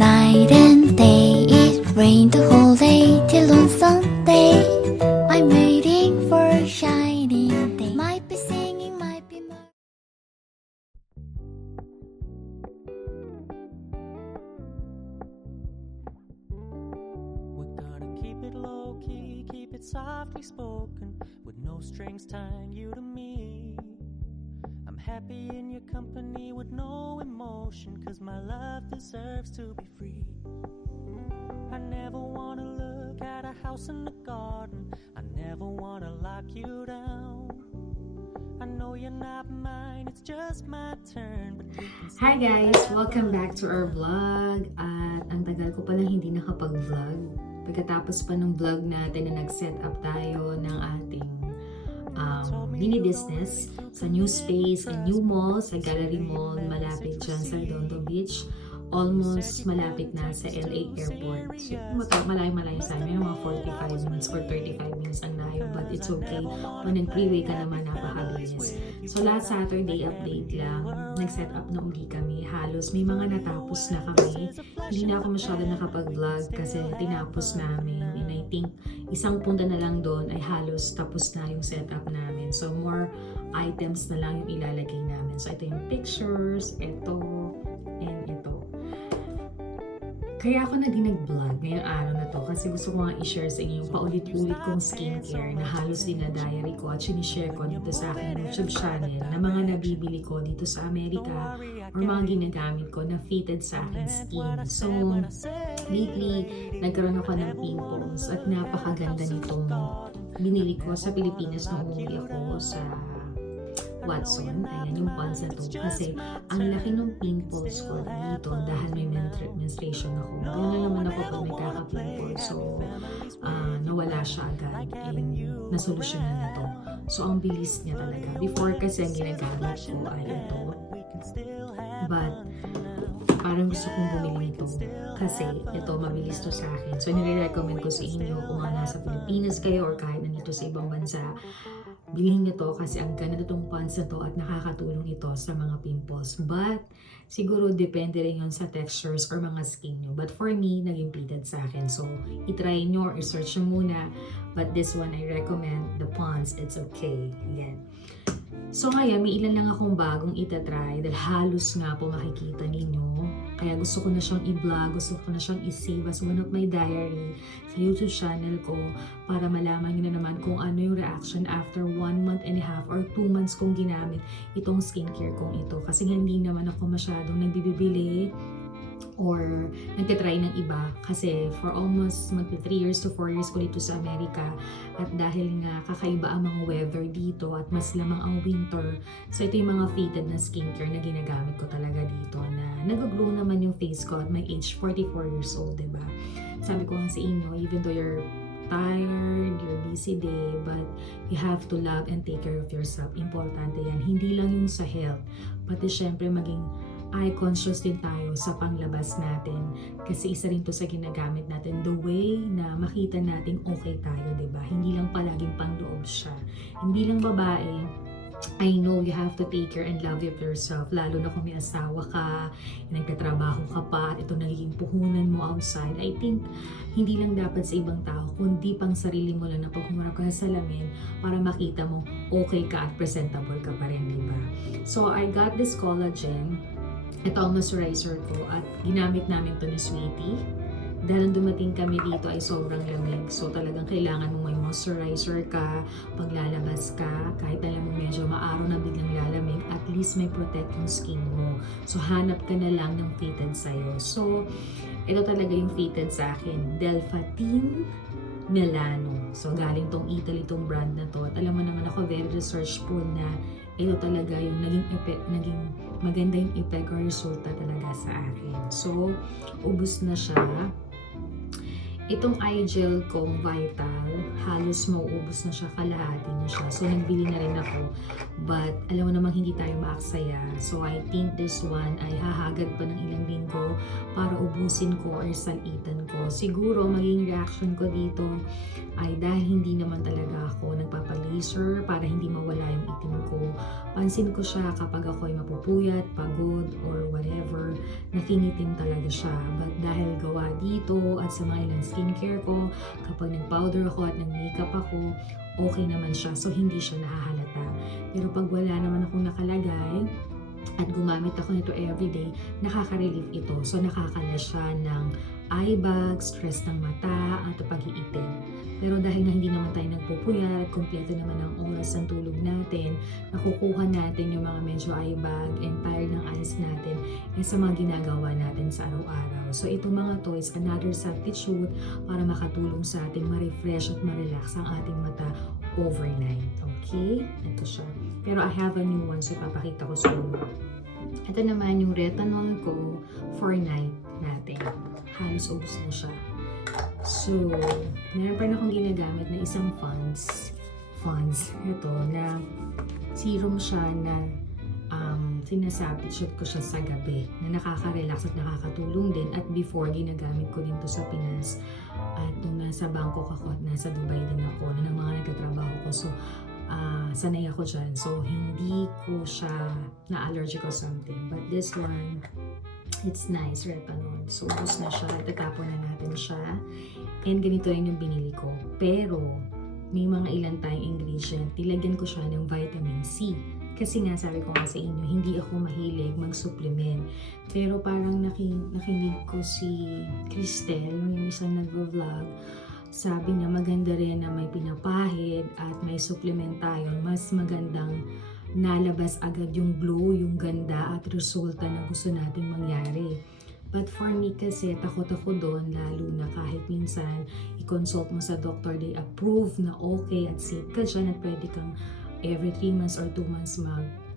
night and day. It rained the whole day till on Sunday. I'm waiting for a shining day. Might be singing, might be We're gonna keep it low-key, keep it softly spoken, with no strings tying you to me. I'm happy in your company with no emotion, 'cause my love deserves to be free. I never wanna look at a house in the garden, I never wanna lock you down. I know you're not mine, it's just my turn, but we can Hi still guys! have Welcome fun. back to our vlog. At ang tagal ko palang hindi nakapag-vlog. Pagkatapos pa ng vlog natin na nag-set up tayo ng ating mini business sa new space and new mall, sa Gallery Mall, malapit dyan sa Redondo Beach. Almost malapit na sa LA Airport. So, malayo sa amin, mga 45 minutes or 35 minutes ang layo. But it's okay. Kung nag-freeway ka naman, napakabilis. So, last Saturday update lang, nag-set up na uli kami. Halos may mga natapos na kami. Hindi na ako masyado nakapag-vlog kasi tinapos namin. And I think isang punta na lang doon ay halos tapos na yung setup namin. So, more items na lang yung ilalagay namin. So, ito yung pictures, ito, and ito. Kaya ako nag-vlog ngayong araw na to kasi gusto ko nga i-share sa inyo yung paulit-ulit kong skincare na halos dinadiary ko at sinishare ko dito sa aking YouTube channel na mga nabibili ko dito sa Amerika or mga ginagamit ko na fitted sa aking skin. So, lately, nagkaroon ako ng pimples at napakaganda nitong binili ko sa Pilipinas nung umuwi ako sa Watson. Ayan yung pants na to. Kasi ang laki ng pimples ko dito dahil may menstruation ako. Gano'n naman ako pag nagkaka-pimples. So, nawala siya agad and nasolusyonan na to. So, ang bilis niya talaga. Before kasi ang ginagamit ko ay ito. But, parang gusto kong bumili nito kasi ito mabilis to sa akin. So, nire-recommend ko sa inyo kung nasa Pilipinas kayo or kahit nandito sa ibang bansa, bilhin nyo to kasi ang ganda itong pants na to at nakakatulong ito sa mga pimples. But, siguro depende rin yun sa textures or mga skin nyo. But for me, naging fitted sa akin. So, itry nyo or i-search nyo muna. But this one, I recommend the pants. It's okay. Yan. So ngayon, may ilan lang akong bagong itatry dahil halos nga po makikita ninyo. Kaya gusto ko na siyang i-vlog, gusto ko na siyang i-save as one of my diary sa YouTube channel ko para malaman nyo na naman kung ano yung reaction after 1 month and a half or 2 months kong ginamit itong skincare kong ito. Kasi hindi naman ako masyadong nagbibili or nagtitry ng iba kasi for almost magti 3 years to 4 years ko dito sa Amerika at dahil nga kakaiba ang mga weather dito at mas lamang ang winter, so ito yung mga fitted na skincare na ginagamit ko talaga dito na nag-glow naman yung face ko at my age 44 years old, diba? Sabi ko nga sa inyo, even though you're tired, your busy day, but you have to love and take care of yourself. Importante yan. Hindi lang yung sa health, pati syempre maging eye conscious din tayo sa panglabas natin kasi isa rin to sa ginagamit natin, the way na makita natin okay tayo, diba? Hindi lang palaging panloob siya. Hindi lang babae, I know you have to take care and love yourself, lalo na kung may asawa ka, nagtatrabaho ka pa, at ito nagiging puhunan mo outside. I think hindi lang dapat sa ibang tao, kundi pang sarili mo lang na pag humarap ka sa salamin para makita mo okay ka at presentable ka pa rin, diba? So I got this collagen. Ito ang moisturizer ko at ginamit namin ito ni Sweetie. Dahil dumating kami dito ay sobrang lamig. So talagang kailangan mo may moisturizer ka, paglalabas ka, kahit alam mo medyo maaraw na biglang lalamig, at least may protect yung skin mo. So hanap ka na lang ng fitted sa'yo. So ito talaga yung fitted sa akin. Delphatin Milano. So galing tong Italy tong brand na to. At alam mo naman ako very researchful na ito talaga yung naging maganda yung effect or resulta talaga sa akin. So, ubos na siya. Itong eye gel kong Vital, halos mauubos na siya, kalahati na siya. So, nagbili na rin ako. But, alam mo namang hindi tayo maaksaya. So, I think this one ay hahagad pa ng ilang linggo para ubusin ko or salitan ko. Siguro maging reaction ko dito ay dahil hindi naman talaga ako nagpapalaser para hindi mawala yung itim ko. Pansin ko siya kapag ako ay mapupuyat, pagod, or whatever, nakingitim talaga siya. But dahil gawa dito at sa mga ilang skincare ko, kapag nag-powder ako at nag-makeup ako, okay naman siya. So, hindi siya nahahalata. Pero pag wala naman akong nakalagay, at gumamit ako nito everyday, nakaka-relieve ito. So, nakakala siya ng eye bag, stress ng mata, at pag-iitim. Pero dahil nga hindi naman tayo nagpupuyat, kompleto naman ang oras ng tulog natin, nakukuha natin yung mga medyo eye bag and tired ng eyes natin sa mga ginagawa natin sa araw-araw. So ito mga to is another substitute para makatulong sa ating ma-refresh at ma-relax ang ating mata overnight. Okay? Ito siya. Pero I have a new one, so ipapakita ko sa inyo. Ito naman yung retinol ko for night natin. Halos ubos na siya. So, meron pa rin akong ginagamit na isang funds. Ito, na serum siya na sinasabit ko siya sa gabi na nakaka-relax at nakakatulong din. At before, ginagamit ko din to sa Pinas. At nung nasa Bangkok ako at nasa Dubai din ako, na ng mga nagtatrabaho ko. So, sanay ako dyan. So, hindi ko siya na-allergic or something. But this one, it's nice, retinol. So, ubos na siya. Tatapon na natin siya. And ganito rin yung binili ko. Pero, may mga ilan tayong ingredient. Nilagyan ko siya ng vitamin C. Kasi nga, sabi ko nga sa inyo, hindi ako mahilig mag-supplement. Pero parang nakinig ko si Cristel, yung isang nag-vlog, sabi niya maganda rin na may pinapahid at may supplement tayo. Mas magandang nalabas agad yung glow, yung ganda at resulta na gusto nating mangyari. But for me kasi, takot ako doon, lalo na kahit minsan i-consult mo sa doctor, they approve na okay at safe ka dyan at pwede kang every 3 months or 2 months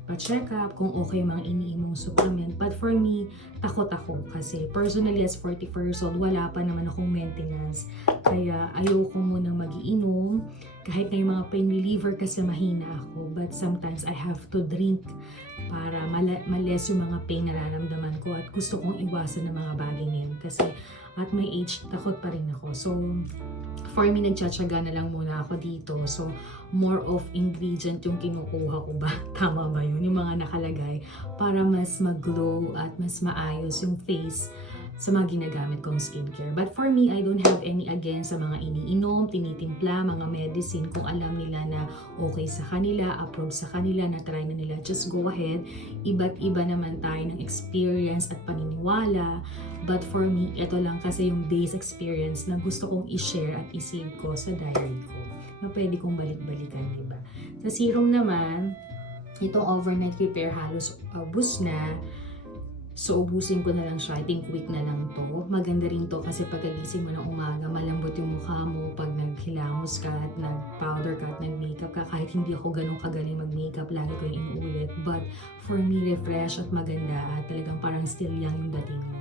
pa-check up kung okay mga iniimong supplement. But for me, takot ako kasi personally as 44 years old, wala pa naman akong maintenance. Kaya ayoko munang magiinom. Kahit na yung mga pain reliever kasi mahina ako. But sometimes I have to drink para males yung mga pain na nararamdaman ko. At gusto kong iwasan ng mga bagay na yun. Kasi at my age, takot pa rin ako. So, for me, nagtsatsaga na lang muna ako dito. So, more of ingredient yung kinukuha ko ba? Tama ba yun? Yung mga nakalagay para mas mag-glow at mas maayos yung face sa mga ginagamit kong skincare. But for me, I don't have any against sa mga iniinom, tinitimpla, mga medicine. Kung alam nila na okay sa kanila, approve sa kanila, na-try na nila, just go ahead. Iba't iba naman tayo ng experience at paniniwala. But for me, ito lang kasi yung base experience na gusto kong i-share at i-save ko sa diary ko. Na pwede kong balik-balikan, diba? Sa serum naman, itong overnight repair halos ubus na. So, ubusin ko na lang siya. I think week na lang to. Maganda rin to kasi pagkagising mo ng umaga, malambot yung mukha mo pag naghilamos ka at nag-powder ka at nag-makeup ka. Kahit hindi ako ganun kagaling mag-makeup, lagi ko yung inuulit. But for me, refresh at maganda at talagang parang still young yung dating mo.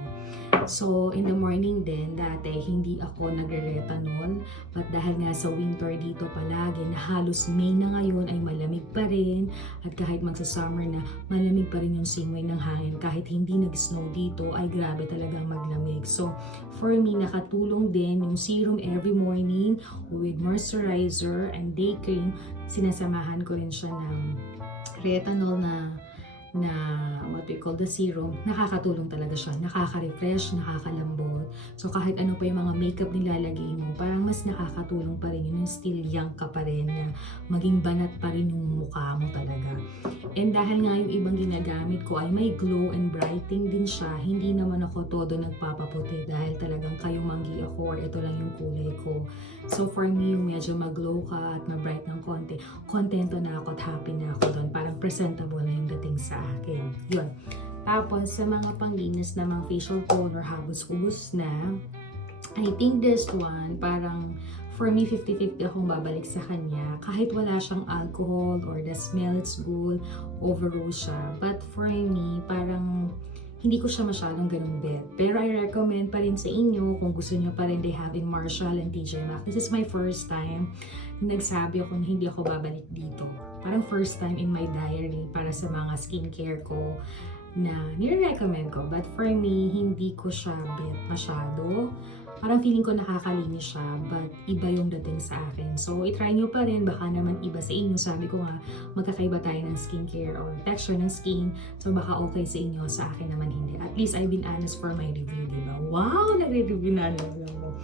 So, in the morning din, dati hindi ako nagre-retinol. But dahil nga sa winter dito palagi, na halos May na ngayon ay malamig pa rin. At kahit magsa-summer na, malamig pa rin yung simoy ng hangin. Kahit hindi nag-snow dito, ay grabe talagang maglamig. So, for me, nakatulong din yung serum every morning with moisturizer and day cream. Sinasamahan ko rin siya ng retinol na what we call the serum. Nakakatulong talaga siya. Nakaka-refresh, nakakalambot. So kahit ano pa yung mga makeup nilalagay mo, parang mas nakakatulong pa rin yun. Still young ka pa rin na maging banat pa rin yung mukha mo talaga. And dahil nga yung ibang ginagamit ko ay may glow and brightening din siya, hindi naman ako todo nagpapaputi dahil talagang kayumanggi ako or ito lang yung kulay ko. So for me, yung medyo mag-glow ka at ma-bright ng konti, kontento na ako at happy na ako doon. Parang presentable na yung dating sa akin. Yun. Tapos, sa mga panglinis na mga facial toner, habos-ubos na. I think this one, parang for me, 50-50 akong babalik sa kanya. Kahit wala siyang alcohol or the smell, it's good, overall siya. But for me, parang hindi ko siya masyadong ganun bet. Pero I recommend pa rin sa inyo kung gusto nyo pa rin, they have in Marshall and TJ Maxx. This is my first time nagsabi ako na hindi ako babalik dito. Parang first time in my diary para sa mga skincare ko na nire-recommend ko. But for me, hindi ko siya bet masyado. Parang feeling ko nakakalinis siya, but iba yung dating sa akin. So, itry nyo pa rin, baka naman iba sa inyo. Sabi ko nga, magkakaiba tayo ng skincare or texture ng skin. So, baka okay sa inyo, sa akin naman hindi. At least, I've been honest for my review, diba? Wow! Nagre-review na alam mo.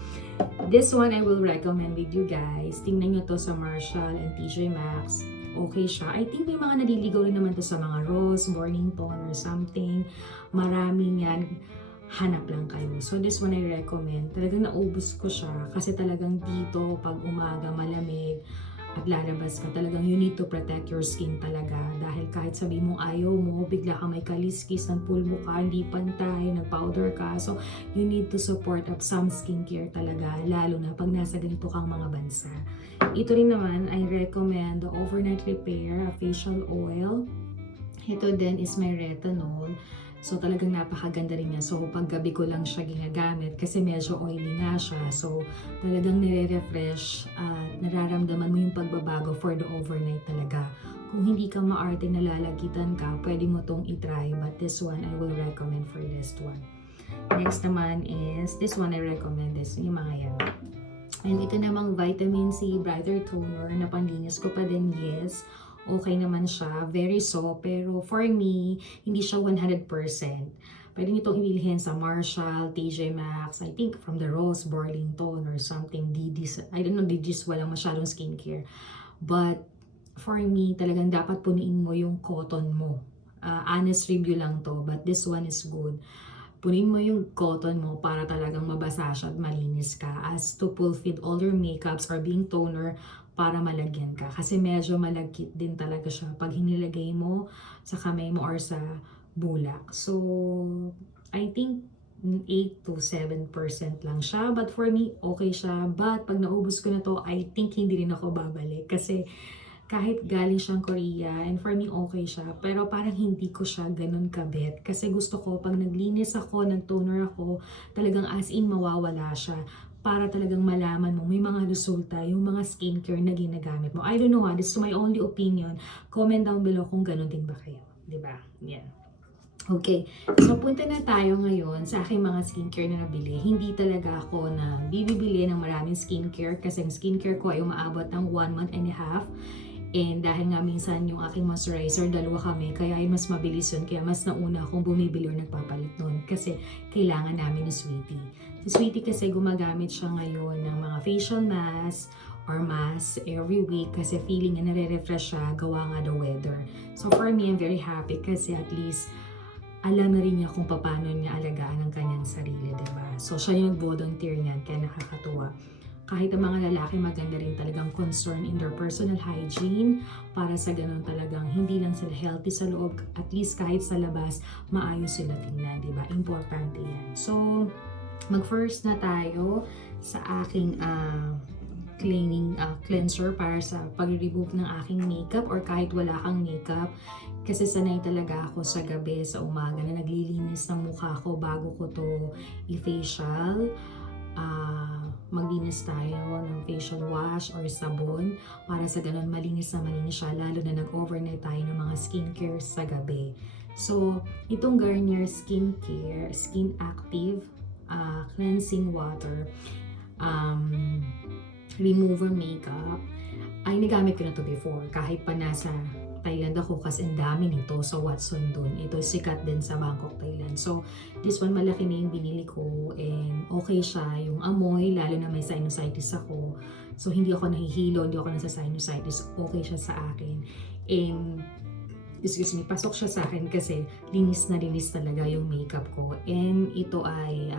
This one, I will recommend with you guys. Tingnan nyo to sa Marshall and TJ Maxx. Okay siya. I think may mga naliligaw rin naman to sa mga Rose, Mornington, or something. Maraming yan. Hanap lang kayo. So this one I recommend. Talagang naubos ko siya kasi talagang dito pag umaga malamig at lalabas ka, talagang you need to protect your skin talaga dahil kahit sabi mong ayaw mo, bigla ka may kaliskis, ng pulbo ka, hindi pantay, nag-powder ka. So you need to support up some skincare talaga, lalo na pag nasa ganito kang mga bansa. Ito rin naman, I recommend the Overnight Repair, a facial oil. Ito din is my retinol. So talagang napakaganda rin niya. So paggabi ko lang siya ginagamit kasi medyo oily nga siya. So talagang nire-refresh at nararamdaman mo yung pagbabago for the overnight talaga. Kung hindi ka maarte nalalagitan ka, pwede mo tong itry. But this one, I will recommend for this one. Next naman is, this one I recommend is yung mga yan. And ito namang Vitamin C Brighter Toner na panlinis ko pa din, yes. Okay naman siya, very soft, pero for me, hindi siya 100%. Pwede nyo itong ibilhin sa Marshall, TJ Maxx, I think from the Rose, Burlington, or something, Didis. I don't know, Didis, walang masyadong skincare. But, for me, talagang dapat punuin mo yung cotton mo. Honest review lang to, but this one is good. Punin mo yung cotton mo para talagang mabasa siya at malinis ka as to fulfill all your makeups or being toner para malagyan ka. Kasi medyo malagkit din talaga siya pag hinilagay mo sa kamay mo or sa bulak. So, I think 8 to 7% lang siya. But for me, okay siya. But pag naubos ko na to, I think hindi rin ako babalik. Kasi kahit galing siyang Korea, and for me okay siya, pero parang hindi ko siya ganun kabet. Kasi gusto ko, pag naglinis ako, nag-toner ako, talagang as in mawawala siya. Para talagang malaman mo, may mga resulta, yung mga skincare na ginagamit mo. I don't know ha, this is my only opinion. Comment down below kung ganun din ba kayo. Diba? Yan. Okay, so punta na tayo ngayon sa aking mga skincare na nabili. Hindi talaga ako na bibili ng maraming skincare kasi ang skincare ko ay umaabot ng 1 month and a half. And dahil nga minsan yung aking moisturizer, dalawa kami, kaya ay mas mabilis yun. Kaya mas nauna akong bumibili or nagpapalit nun. Kasi kailangan namin ni Sweetie. Si Sweetie kasi gumagamit siya ngayon ng mga facial mask or mask every week kasi feeling niya nare-refresh siya, gawa nga the weather. So for me, I'm very happy kasi at least alam na rin niya kung paano niya alagaan ang kanyang sarili, diba? So siya yung volunteer niyan, kaya nakakatuwa. Kahit ang mga lalaki, maganda rin talagang concern in their personal hygiene para sa ganun talagang hindi lang sila healthy sa loob, at least kahit sa labas, maayos sila tingnan, diba? Importante yan. So, mag-first na tayo sa aking cleanser para sa pag-remove ng aking makeup or kahit wala kang makeup. Kasi sanay talaga ako sa gabi, sa umaga na naglilinis ng mukha ko bago ko to i-facial. Maglinis tayo ng facial wash or sabon para sa ganun malinis siya, lalo na nag-overnight tayo ng mga skincare sa gabi. So, itong Garnier Skin Active Cleansing Water Remover Makeup ay nagamit ko na to before kahit pa nasa Thailand ako kasi ang dami nito sa Watson dun. Ito sikat din sa Bangkok, Thailand. So, this one malaki na yung binili ko and okay siya. Yung amoy, lalo na may sinusitis ako. So, hindi ako nahihilo, hindi ako nasa sinusitis. Okay siya sa akin. And, pasok siya sa akin kasi linis na linis talaga yung makeup ko. And ito ay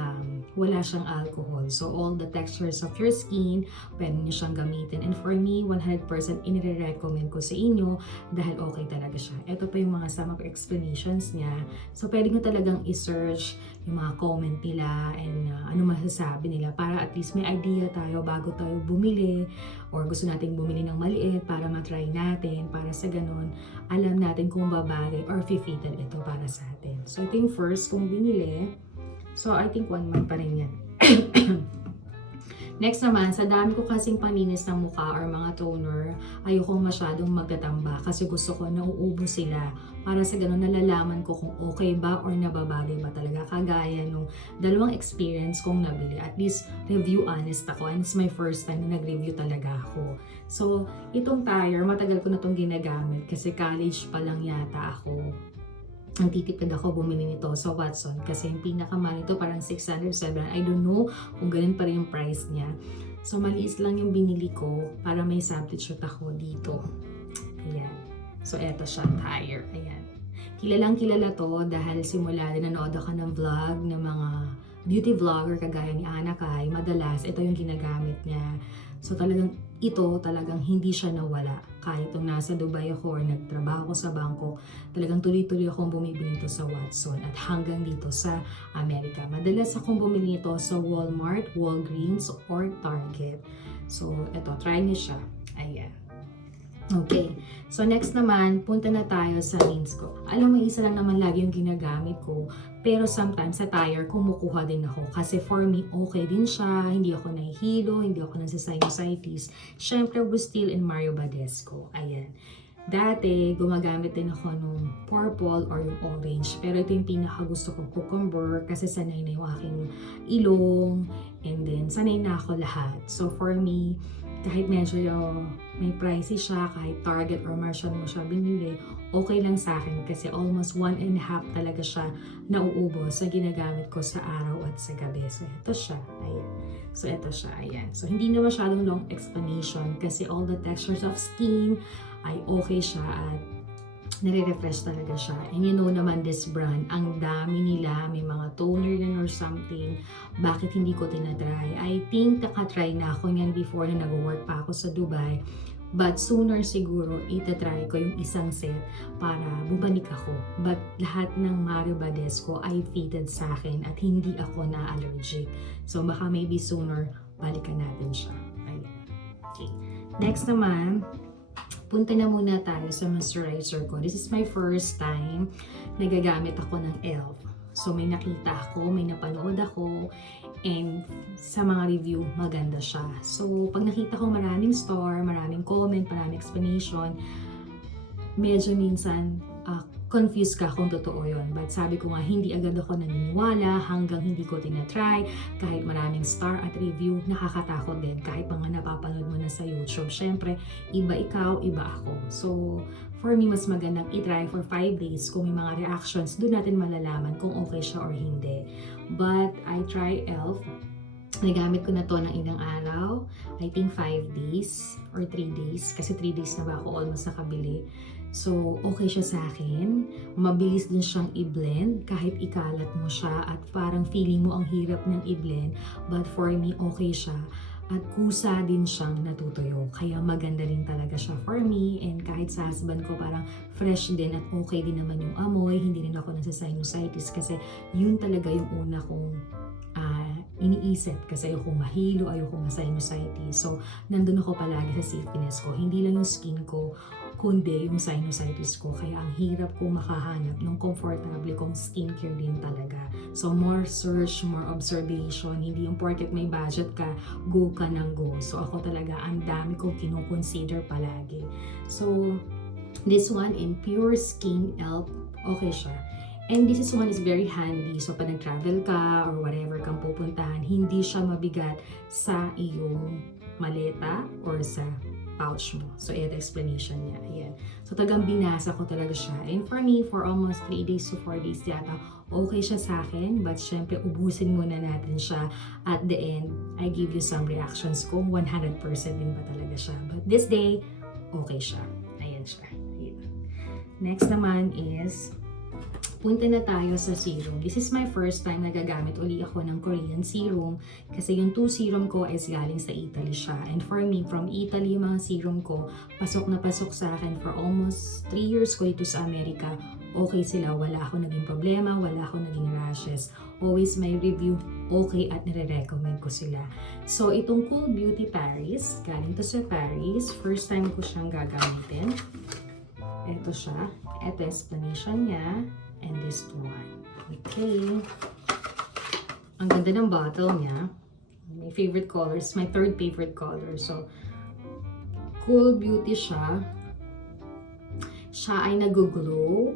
wala siyang alcohol. So all the textures of your skin, pwede niyo siyang gamitin. And for me, 100% inire-recommend ko sa inyo dahil okay talaga siya. Ito pa yung mga sum of explanations niya. So pwede nyo talagang i-search yung mga comment nila and ano masasabi nila para at least may idea tayo bago tayo bumili or gusto nating bumili ng maliit para matry natin, para sa ganun alam natin kung babagay or fifitan ito para sa atin. So ito yung first kong binili. So I think 1 month pa rin yan. Next naman, sa dami ko kasing panlinis ng mukha or mga toner, ayokong masyadong magtatamba kasi gusto ko nauubos sila. Para sa ganun, nalalaman ko kung okay ba or nababagay ba talaga. Kagaya nung dalawang experience kong nabili. At least, review honest ako. And it's my first time na nag-review talaga ako. So, itong tire, matagal ko na itong ginagamit kasi college pa lang yata ako. Ang titipid ako bumili nito sa Watson kasi yung pinakamahal nito parang 600, 700. I don't know kung ganun pa rin yung price niya. So maliis lang yung binili ko para may substitute ako dito. Ayan. So eto siya, tire. Ayan. Kilalang kilala to dahil simula din nanood ako ng vlog ng mga beauty vlogger kagaya ni Ana Kai. Madalas ito yung ginagamit niya. So talagang hindi siya nawala. Kahit nung nasa Dubai ako or nagtrabaho ko sa bangko, talagang tuloy-tuloy akong bumibili nito sa Watson at hanggang dito sa Amerika. Madalas akong bumili nito sa Walmart, Walgreens, or Target. So, eto, try niyo siya. Ayan. Okay. So, next naman, punta na tayo sa lens ko. Alam mo, isa lang naman lagi yung ginagamit ko. Pero sometimes sa tire, kumukuha din ako. Kasi for me, okay din siya. Hindi ako nahihilo, hindi ako nasa-sinusitis. Siyempre, Bustil and Mario Badescu. Ayan. Dati, gumagamit din ako nung purple or yung orange. Pero ito yung pinakagusto ko, cucumber. Kasi sanay na yung aking ilong. And then, sanay na ako lahat. So, for me, kahit medyo may pricey siya, kahit Target or Marshall mo siya binili, okay lang sa akin kasi almost 1.5 talaga siya nauubos sa ginagamit ko sa araw at sa gabi. So, ito siya. Ayan. So, ito siya. Ayan. So, hindi na masyadong long explanation kasi all the textures of skin ay okay siya at nare-refresh talaga siya. And you know naman this brand, ang dami nila, may mga toner din or something. Bakit hindi ko tinatry? I think nakatry na ako niyan before na nag-work pa ako sa Dubai. But sooner siguro, itatry ko yung isang set para bubalik ako. But lahat ng Mario Badescu ay fitted sa akin at hindi ako na-allergic. So baka maybe sooner, balikan natin siya. Ayan. Okay. Next naman, punta na muna tayo sa moisturizer ko. This is my first time na gagamit ako ng e.l.f. So may nakita ako, may napanood ako, and sa mga review, maganda siya. So pag nakita ko maraming store, maraming comment, maraming explanation, medyo minsan confused ka kung totoo yun. But sabi ko nga, hindi agad ako naniniwala hanggang hindi ko tinatry. Kahit maraming star at review, nakakatakot din. Kahit mga napapanood mo na sa YouTube. Siyempre, iba ikaw, iba ako. So, for me, mas magandang itry for 5 days. Kung may mga reactions, doon natin malalaman kung okay siya or hindi. But, I try e.l.f. Nagamit ko na to ng ilang araw. I think 5 days or 3 days. Kasi 3 days na ba ako almost nakabili. So, okay siya sa akin. Mabilis din siyang i-blend kahit ikalat mo siya at parang feeling mo ang hirap ng i-blend. But for me, okay siya. At kusa din siyang natutuyo. Kaya maganda rin talaga siya for me. And kahit sa husband ko, parang fresh din at okay din naman yung amoy. Hindi rin ako nasa-sinusitis kasi yun talaga yung una kong iniisip kasi ayokong mahilo, ayokong ma-sinusitis. So, nandun ako palagi sa safetyness ko. Hindi lang yung skin ko, kundi yung sinusitis ko. Kaya ang hirap ko makahanap ng comfortable kong skincare din talaga. So, more search, more observation. Hindi yung porket may budget ka, go ka ng go. So, ako talaga, ang dami kong kinoconsider palagi. So, this one in Pure Skin e.l.f. okay siya. And this is one is very handy. So, pag nag-travel ka or whatever kang pupuntahan, hindi siya mabigat sa iyong maleta or sa pouch mo. So, ito explanation niya. Ayan. So, tagang binasa ko talaga siya. And for me, for almost 3 days to 4 days yata, okay siya sa akin. But, syempre, ubusin muna natin siya. At the end, I give you some reactions kung 100% din ba talaga siya. But this day, okay siya. Ayan siya. Ayan. Next naman is punta na tayo sa serum. This is my first time na gagamit uli ako ng Korean serum kasi yung 2 serum ko is galing sa Italy siya. And for me, from Italy, yung mga serum ko, pasok na pasok sa akin for almost 3 years ko dito sa Amerika. Okay sila, wala ako naging problema, wala ako naging rashes. Always my review, okay at nire-recommend ko sila. So, itong Cool Beauty Paris, galing to sa Paris. First time ko siyang gagamitin. Ito siya. Ito explanation niya. And this one. Okay. Ang ganda ng bottle niya. My favorite color is my third favorite color. So, Cool Beauty siya. Siya ay nag-glow.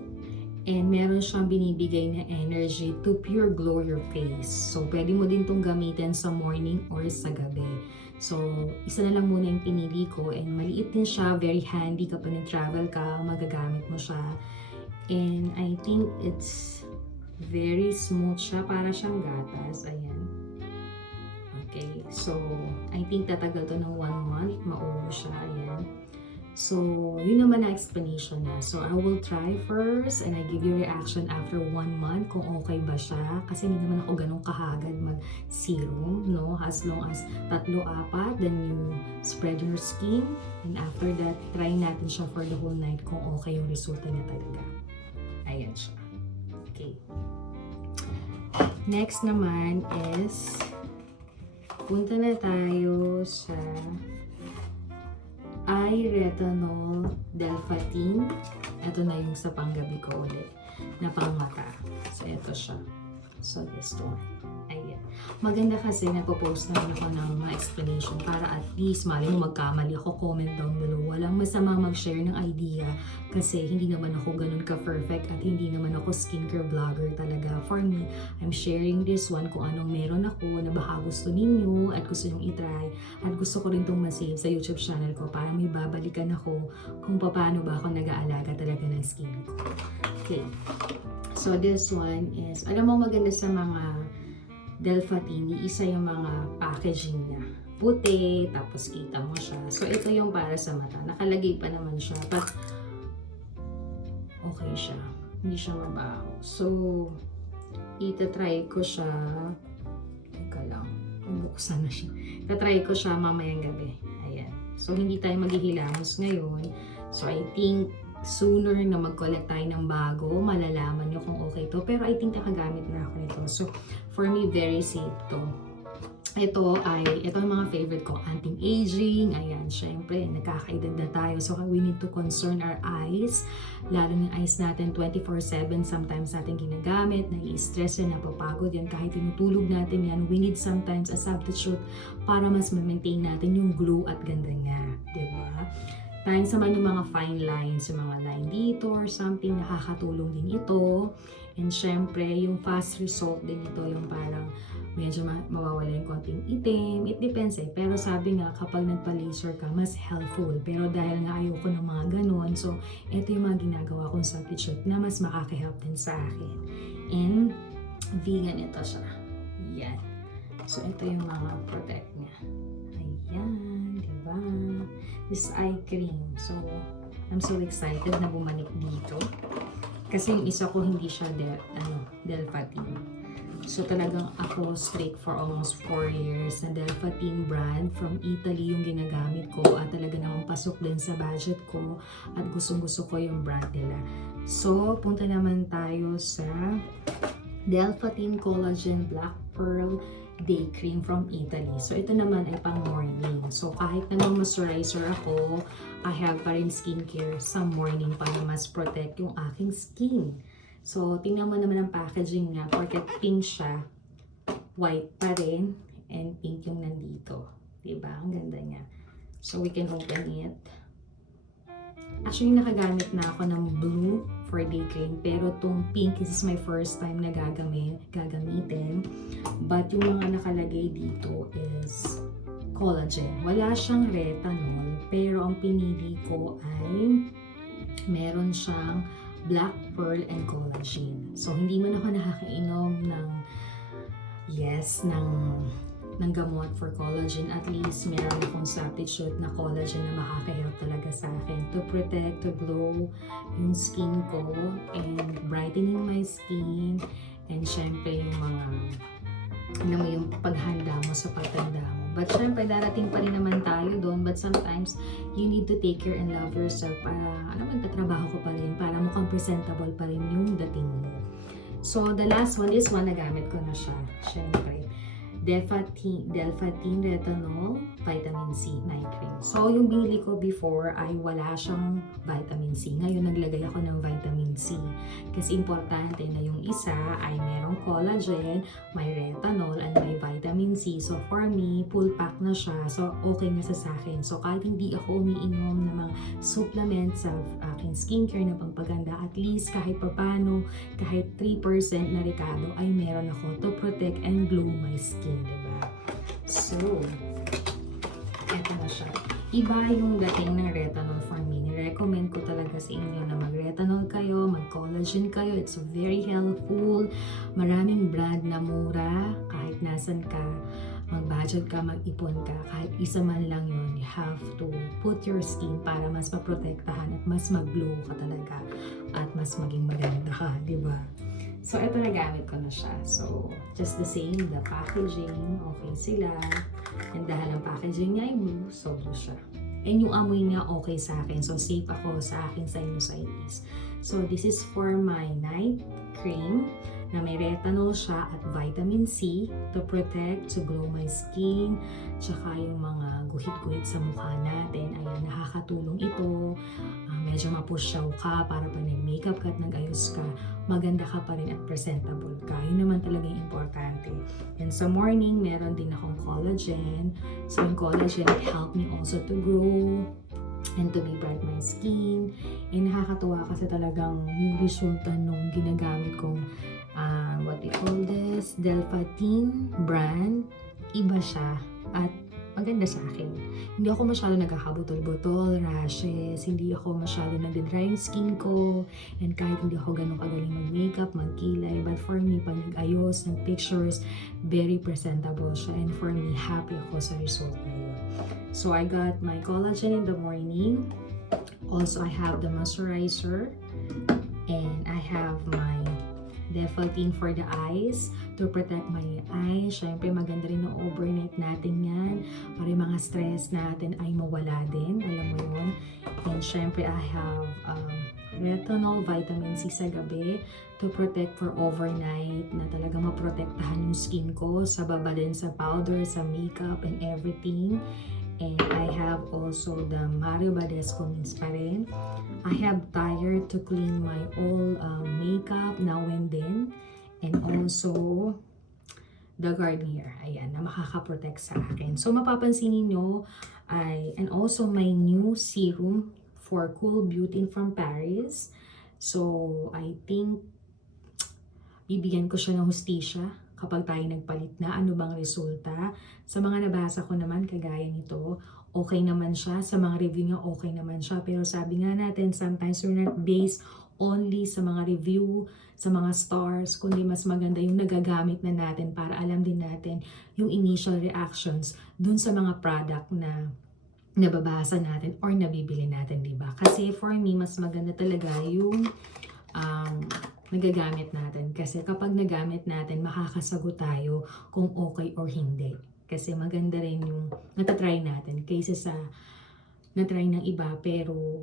And meron siyang binibigay na energy to pure glow your face. So, pwede mo din itong gamitin sa morning or sa gabi. So, isa na lang muna yung pinili ko. And maliit din siya. Very handy kapag nag-travel ka. Magagamit mo siya. And I think it's very smooth siya. Para siyang gatas. Ayan. Okay. So, I think tatagal to ng 1 month. Maubos siya. Ayan. So, yun naman na explanation na. So, I will try first and I give you reaction after 1 month kung okay ba siya. Kasi hindi naman ako ganun kahagad mag-serum, no? As long as 3-4, then you spread your skin. And after that, try natin siya for the whole night kung okay yung resulta niya talaga. Ayan siya. Okay. Next naman is, punta na tayo sa Eye Retinol Delphatine. Ito na yung sa panggabi ko ulit na pangmata. So, ito siya. So, this one. Ayan. Maganda kasi nagpo-post naman ako ng mga explanation para at least mali mo magkamali ako, comment down below. Walang masama mag-share ng idea kasi hindi naman ako ganun ka-perfect at hindi naman ako skincare vlogger talaga. For me, I'm sharing this one kung anong meron ako na baka gusto ninyo at gusto nyong itry at gusto ko rin itong masave sa YouTube channel ko para may babalikan ako kung paano ba ako nag-aalaga talaga ng skin ko. Okay. So this one is, alam mo maganda sa mga Delphatine, isa yung mga packaging niya. Puti, tapos kita mo siya. So ito yung para sa mata. Nakalagay pa naman siya. But okay siya. Hindi siya mabaho. So, itatry ko siya. Teka lang. Buksan na siya. Itatry ko siya mamayang gabi. Ayan. So, hindi tayo maghihilamos ngayon. So, I think sooner na mag-collect tayo ng bago, malalaman nyo kung okay to. Pero I think nakagamit na ako nito. So, for me, very safe to. Ito ang mga favorite ko. Anti-aging. Ayan, syempre, nagkakaedad na tayo. So, we need to concern our eyes. Lalo yung eyes natin 24/7. Sometimes natin ginagamit, nai-stress yan, napapagod yan. Kahit tinutulog natin yan, we need sometimes a substitute para mas ma-maintain natin yung glow at ganda niya. Diba? Tayong sa yung mga fine lines, yung mga line dito or something, nakakatulong din ito. And syempre, yung fast result din ito, yung parang medyo mawawala yung konting itim. It depends eh. Pero sabi nga, kapag nagpa-laser ka, mas helpful. Pero dahil nga ayoko ng mga ganun, so ito yung mga ginagawa kong substitute na mas makaka-help din sa akin. And vegan ito siya. Yan. So ito yung mga protect niya. Ayan, diba? This eye cream. So, I'm so excited na bumalik dito. Kasi yung isa ko hindi siya Delphatine. So, talagang ako strict for almost 4 years na Delphatine brand from Italy yung ginagamit ko at talaga namang pasok din sa budget ko at gustong-gusto ko yung brand nila. So, punta naman tayo sa Delphatine Collagen Black Pearl Day Cream from Italy. So, ito naman ay pang morning. So, kahit nag-moisturizer ako, I have pa rin skincare sa morning para mas protect yung aking skin. So, tingnan mo naman ang packaging niya. Porket pink siya, white pa rin, and pink yung nandito. Diba? Ang ganda niya. So, we can open it. Actually, nakagamit na ako ng blue for day cream. Pero itong pink, this is my first time na gagamitin. But yung mga nakalagay dito is collagen. Wala siyang retinol. Pero ang pinili ko ay meron siyang black pearl and collagen. So, hindi man ako nakakainom ng gamot for collagen. At least, meron akong substitute na collagen na makaka-help talaga sa akin to protect, to glow yung skin ko and brightening my skin and syempre yung mga yung paghanda mo sa pagtanda mo. But syempre, darating pa rin naman tayo doon. But sometimes, you need to take care and love yourself para, magtatrabaho ko pa rin, para mukhang presentable pa rin yung dating mo. So, the last one, this one, nagamit ko na siya. Syempre, Delphatine Retinol Vitamin C Night Cream. So, yung binili ko before ay wala siyang vitamin C. Ngayon, naglagay ako ng vitamin C. Kasi importante na yung isa ay merong collagen, may retinol, and may vitamin C. C. So for me, full pack na siya. So okay na sa akin. So kahit hindi ako umiinom ng mga supplements sa aking skincare na pampaganda, at least kahit papano, kahit 3% na Ricardo ay meron ako to protect and glow my skin, diba? So, eto na siya. Iba yung dating ng retinol for me. Ni-recommend ko talaga sa inyo na mag-retinol kayo, mag-collagen kayo. It's very helpful. Maraming brand na mura. Kahit nasan ka, mag-budget ka, mag-ipon ka. Kahit isa man lang yun, you have to put your skin para mas maprotektahan at mas mag-glow ka talaga. At mas maging maganda ka, di ba? So, ito na gamit ko na siya. So, just the same, the packaging, okay sila. And dahil ang packaging niya ay blue, so blue siya. And yung amoy niya okay sa akin. So, safe ako sa aking sinusitis. So, this is for my night cream na may retinol siya at vitamin C to protect, to glow my skin, tsaka yung mga guhit-guhit sa mukha natin. Ayan, nakakatulong ito. Medyo mapusyaw ka para pag nag-makeup ka at nag-ayos ka, maganda ka pa rin at presentable ka. Yun naman talaga yung importante. And sa morning, meron din akong collagen. So yung collagen help me also to grow and to be bright my skin. And nakakatuwa kasi talagang yung resulta nung ginagamit kong what do you call this? Delphatine brand. Iba siya at maganda sa akin. Hindi ako masyado nagkakabutol-butol, rashes, hindi ako masyado nagde-dry yung skin ko, and kahit hindi ako ganun kagaling mag-makeup, magkilay, but for me, pag nag-ayos, nag-pictures, very presentable siya, and for me, happy ako sa result na yun. So, I got my collagen in the morning. Also, I have the moisturizer, and I have my Delphatine for the eyes to protect my eyes. Syempre, maganda rin ang overnight natin yan para yung mga stress natin ay mawala din. Alam mo yun. And syempre, I have retinol, vitamin C sa gabi to protect for overnight na talaga maprotektahan yung skin ko sa baba din sa powder, sa makeup, and everything. And I have also the Mario Badescu Mints pa rin. I have Tire to clean my all makeup now and then. And also the Garnier. Ayan, na makaka-protect sa akin. So mapapansin niyo and also my new serum for Cool Beauty from Paris. So I think bibigyan ko siya ng hustisya kapag tayo nagpalit na, ano bang resulta. Sa mga nabasa ko naman, kagaya nito, okay naman siya. Sa mga review niya, okay naman siya. Pero sabi nga natin, sometimes we're not based only sa mga review, sa mga stars, kundi mas maganda yung nagagamit na natin para alam din natin yung initial reactions dun sa mga product na nababasa natin or nabibili natin, diba? Kasi for me, mas maganda talaga yung nagagamit natin. Kasi kapag nagamit natin, makakasagot tayo kung okay or hindi. Kasi maganda rin yung natatry natin kaysa sa natry ng iba pero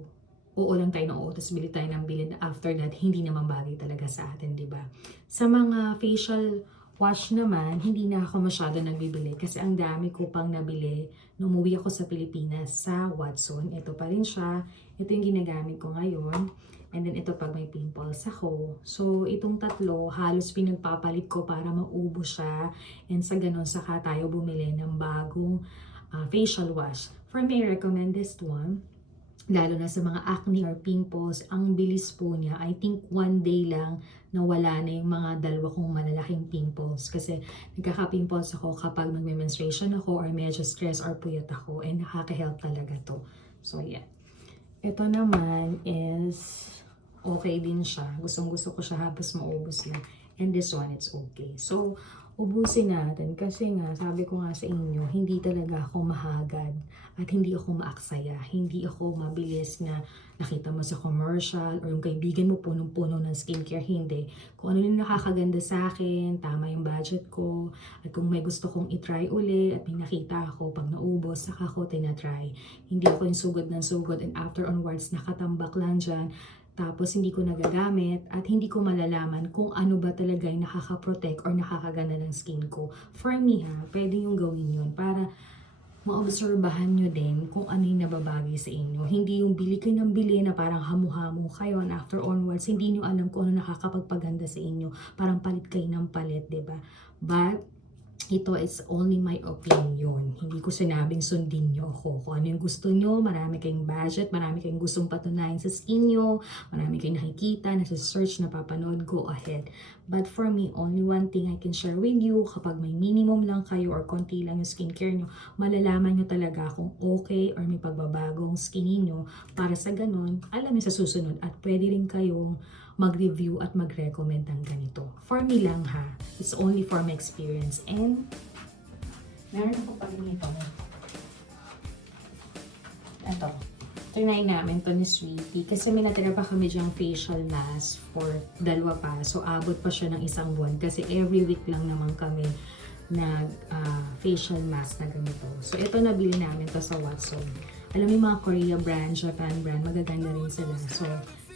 oo lang tayo ng oo, tapos bili tayo ng bilhin after that, hindi naman bagay talaga sa atin, di ba? Sa mga facial wash naman, hindi na ako masyado nagbibili kasi ang dami ko pang nabili nung umuwi ako sa Pilipinas sa Watson. Ito pa rin siya. Ito yung ginagamit ko ngayon. And then ito pag may pimples ako. So itong tatlo, halos pinagpapalit ko para maubos siya. And sa ganun, saka tayo bumili ng bagong facial wash. For me, I recommend this one. Lalo na sa mga acne or pimples, ang bilis po niya. I think one day lang nawala na yung mga dalawa kong malalaking pimples. Kasi nagkaka-pimples ako kapag nagme-menstruation ako or medyo stress or puyat ako. And nakaka-help talaga to. So yeah. Ito naman is okay din siya. Gustong-gusto ko siya habang maubos na. And this one, it's okay. So, ubusin natin. Kasi nga, sabi ko nga sa inyo, hindi talaga ako mahagad. At hindi ako maaksaya. Hindi ako mabilis na nakita mo sa commercial or yung kaibigan mo punong-puno ng skincare. Hindi. Kung ano yung nakakaganda sa akin, tama yung budget ko, at kung may gusto kong itry uli at may nakita ako, pag naubos, saka ko tinatry. Hindi ako yung sugod ng sugod and after onwards, nakatambak lang dyan. Tapos hindi ko nagagamit at hindi ko malalaman kung ano ba talaga yung nakaka-protect or nakakaganda ng skin ko. For me pwede yung gawin yun para maobserbahan nyo din kung ano yung nababagay sa inyo. Hindi yung bili kayo ng bili na parang hamu-hamu kayo and after onwards, hindi nyo alam kung ano nakakapagpaganda sa inyo. Parang palit kayo ng palit, diba? But ito is only my opinion. Hindi ko sinabing sundin nyo ako. Kung ano yung gusto nyo, marami kayong budget, marami kayong gustong patunayan sa skin nyo, marami kayong nakikita, nasa-search, napapanood, go ahead. But for me, only one thing I can share with you, kapag may minimum lang kayo or konti lang yung skincare nyo, malalaman nyo talaga kung okay or may pagbabagong skin nyo. Para sa ganun, alam nyo sa susunod at pwede rin kayong mag-review at mag-recommend ng ganito. For me lang ha. It's only for my experience. And, meron ako pa rin ito. Ito. Trinay namin to ni Sweetie. Kasi may natira pa kami dyang facial mask for 2 pa. So, abot pa siya ng 1 buwan. Kasi every week lang naman kami nag facial mask na ganito. So, ito nabili namin to sa Watson. Alam mo yung mga Korea brand, Japan brand, magaganda rin sila. So,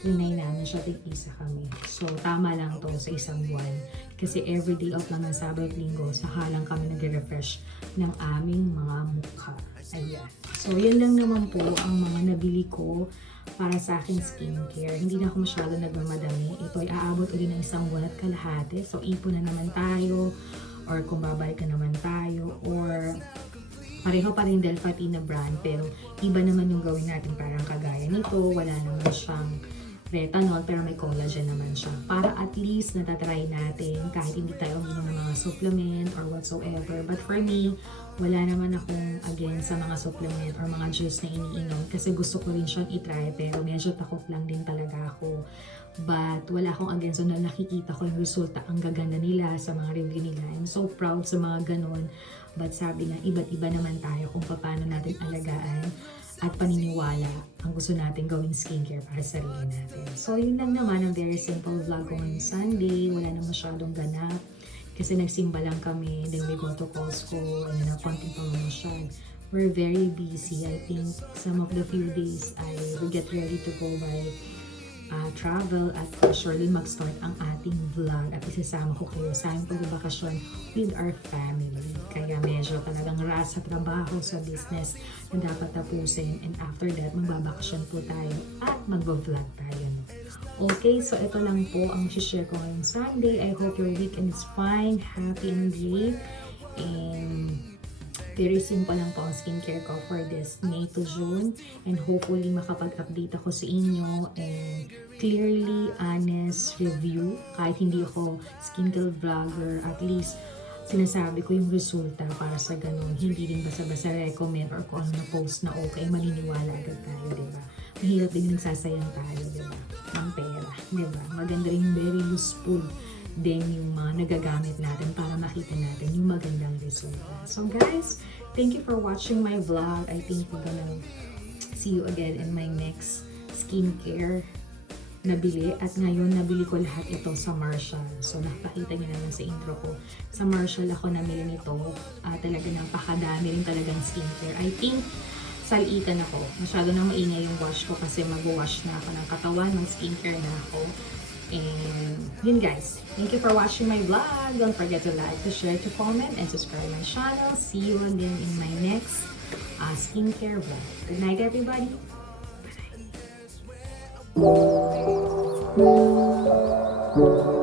trinay namin siya, tig-isa kami. So, tama lang to sa 1 buwan. Kasi everyday off lang ng Sabado at Linggo, saka lang kami nag-refresh ng aming mga mukha. Ayan. So, yan lang naman po ang mga nabili ko para sa aking skincare. Hindi na ako masyado nagmamadami. Ito ay aabot ulit ng 1 buwan at kalahati. So, ipon na naman tayo, or kung babalik ka naman tayo, or pareho pa rin Delphatina brand, pero iba naman yung gawin natin parang kagaya nito. Wala naman siyang retinol, pero may collagen naman siya. Para at least natatry natin kahit hindi tayo uminom ng mga supplement or whatsoever. But for me, wala naman akong against sa mga supplement or mga juice na iniinom kasi gusto ko rin siyang itry, pero medyo takot lang din talaga ako. But wala akong against so, na nakikita ko yung resulta, ang gaganda nila sa mga review nila. I'm so proud sa mga ganun. But sabi nga, iba't iba naman tayo kung paano natin alagaan at paniniwala ang gusto natin gawing skincare para sa sarili natin. So, yun lang naman ang very simple vlog ko ngayong Sunday. Wala na masyadong ganap kasi nagsimba lang kami, then we go to Costco, and then konting pamamasyal. We're very busy. I think some of the few days I will get ready to go by travel at surely mag-start ang ating vlog at isasama ko kayo sa aming pagbabakasyon with our family. Kaya medyo talagang ras sa trabaho, sa business na dapat tapusin, and after that magbabakasyon po tayo at magbo-vlog tayo. Okay, so ito lang po ang share ko ngayong Sunday. I hope your weekend is fine, happy and great, and very simple lang po ang skincare ko for this May to June, and hopefully makapag-update ako sa inyo and clearly honest review. Kahit hindi ako skincare vlogger, at least sinasabi ko yung resulta para sa ganun. Hindi din basta-basta recommend or kung ano na post na okay, maniniwala agad tayo, diba? Mahirap din nagsasayang tayo, diba? Ng pera, diba? Maganda rin very useful din yung mga nagagamit natin para makita natin yung magandang resulta. So guys, thank you for watching my vlog. I think we're gonna see you again in my next skincare nabili. At ngayon, nabili ko lahat ito sa Marshall. So nakakita nyo naman sa intro ko. Sa Marshall ako namili nito. Talaga napakadami rin talagang skincare. I think salitan ako. Masyado na maingay yung wash ko kasi mag-wash na ako ng katawan, ng skincare na ako. And yun guys, thank you for watching my vlog. Don't forget to like, to share, to comment, and subscribe my channel. See you again in my next skincare vlog. Good night everybody. Bye.